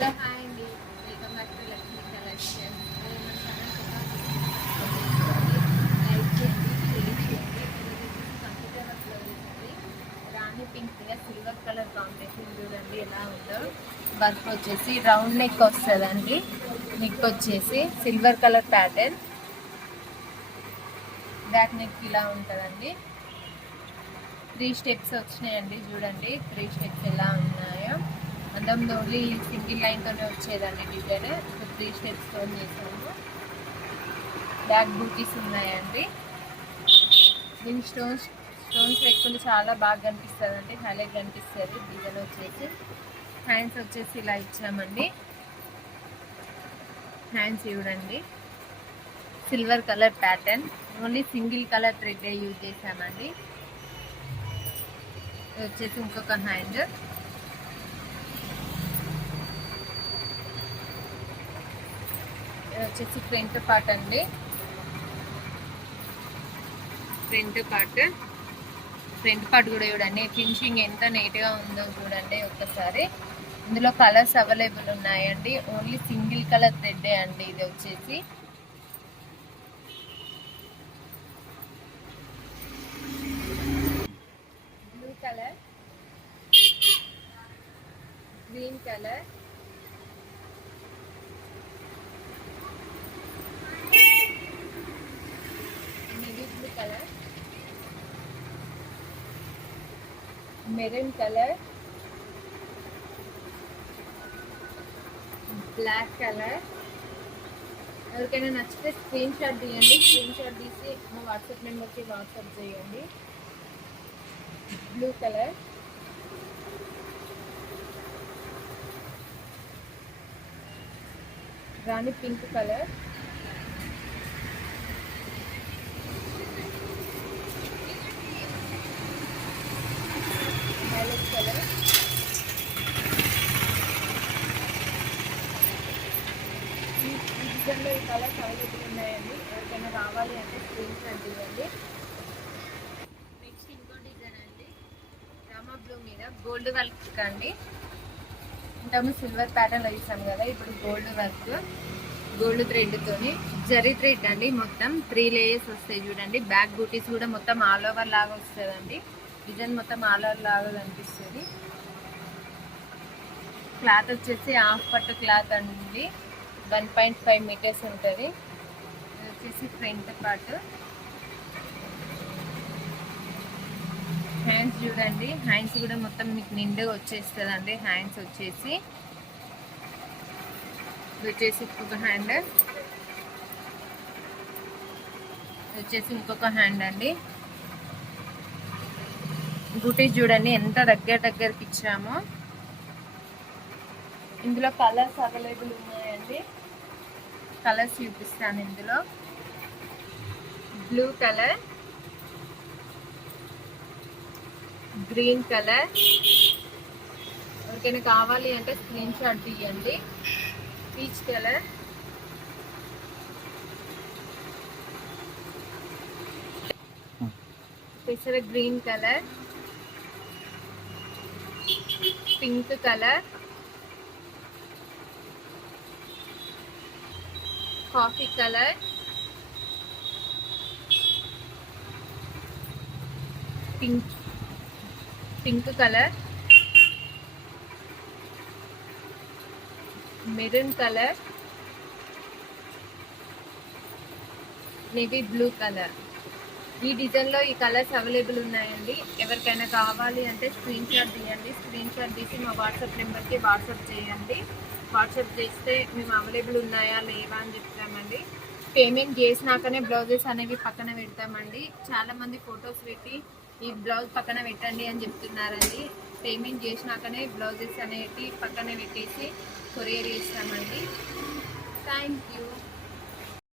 Hello hi అండి, welcome back to Lakshmi collection. Like చేయండి, share చేయండి. కంప్యూటర్ వర్క్ చేసింది రాణి పింక్ మీద సిల్వర్ కలర్ కాంబినేషన్ చూడండి ఎలా ఉందో. వర్క్ వచ్చేసి రౌండ్ నెక్ వస్తుందండి. నెక్ వచ్చేసి silver colour pattern, back neck ఇలా ఉంటుందండి. 3 స్టెప్స్ వచ్చినాయండి. చూడండి 3 స్టెప్స్ ఎలా ఉన్నాయో. అందంలో ఓన్లీ సింగిల్ లైన్తోనే వచ్చేదండి డిజైన్. 3 స్టెప్స్తో చేసాము. బ్యాక్ బూటీస్ ఉన్నాయండి. దీని స్టోన్స్ పెట్టుకుంటే చాలా బాగా కనిపిస్తుంది అండి, హైలైట్ కనిపిస్తుంది. డిజైన్ వచ్చేసి హ్యాండ్స్ వచ్చేసి ఇలా ఇచ్చామండి. హ్యాండ్స్ చూడండి silver colour pattern, only single colour thread use చేసామండి. ఇది వచ్చేసి ఇంకొక హ్యాండ్. ఇది వచ్చేసి ఫ్రంట్ పార్ట్ అండి. ఫ్రంట్ పార్ట్ కూడా చూడండి ఫినిషింగ్ ఎంత నీట్గా ఉందో చూడండి ఒక్కసారి. ఇందులో కలర్స్ అవైలబుల్ ఉన్నాయండి. ఓన్లీ సింగిల్ కలర్ థ్రెడ్డే అండి. ఇది వచ్చేసి blue colour, green colour, blue colour, maroon colour, black colour. ఎవరికైనా నచ్చితే స్క్రీన్ షాట్ తీయండి. స్క్రీన్ షాట్ తీసి మా వాట్సాప్ నెంబర్కి వాట్సాప్ చేయండి. బ్లూ కలర్, రాణి పింక్ కలర్, వైలెట్ కలర్, ఈ డిజైన్లో ఈ కలర్స్ అవైలబుల్ ఉన్నాయండి. ఎవరికైనా రావాలి అంటే స్క్రీన్ షాట్ తీయండి. నెక్స్ట్ ఇంకో డిజైన్ అండి, రామా బ్లూ మీద గోల్డ్ వర్క్ అండి. ఇంతకు సిల్వర్ ప్యాటర్న్లో ఇస్తాం కదా, ఇప్పుడు గోల్డ్ వర్క్, గోల్డ్ థ్రెడ్తోని జరీ థ్రెడ్ అండి. మొత్తం 3 లేయర్స్ వస్తాయి చూడండి. బ్యాక్ బూటీస్ కూడా మొత్తం ఆల్ ఓవర్ లాగా వస్తుందండి. డిజైన్ మొత్తం ఆల్ ఓవర్ లాగా కనిపిస్తుంది. క్లాత్ వచ్చేసి హాఫ్ పట్టు క్లాత్ అండి. 1.5 మీటర్స్ ఉంటుంది. ఇది వచ్చేసి ఫ్రంట్ పార్ట్. హ్యాండ్స్ చూడండి, హ్యాండ్స్ కూడా మొత్తం మీకు నిండుగా వచ్చేస్తుంది అండి. హ్యాండ్స్ వచ్చేసి ఒక హ్యాండ్, వచ్చేసి ఇంకొక హ్యాండ్ అండి. బూటీస్ చూడండి ఎంత దగ్గరికి ఇచ్చామో. ఇందులో కలర్స్ అవైలబుల్ ఉన్నాయండి. కలర్స్ చూపిస్తాను. ఇందులో బ్లూ కలర్, గ్రీన్ కలర్. ఎవరికైనా కావాలి అంటే స్క్రీన్ షాట్ తీయండి. పీచ్ కలర్, పెసర green colour, pink colour, coffee colour, pink colour, maroon colour, navy blue colour. ఈ డిజైన్లో ఈ కలర్స్ అవైలబుల్ ఉన్నాయండి. ఎవరికైనా కావాలి అంటే స్క్రీన్ షాట్ తీయండి. స్క్రీన్ షాట్ తీసి మా వాట్సాప్ నెంబర్కి వాట్సాప్ చేయండి. వాట్సాప్ చేస్తే మేము అవైలబుల్ ఉన్నాయా లేవా అని చెప్తామండి. పేమెంట్ చేసినాకనే బ్లౌజెస్ అనేవి పక్కన పెడతామండి. చాలామంది ఫొటోస్ పెట్టి ఈ బ్లౌజ్ పక్కన పెట్టండి అని చెప్తున్నారండి. పేమెంట్ చేసినాకనే బ్లౌజెస్ అనేవి పక్కన పెట్టేసి కొరియర్ చేస్తామండి. Thank you.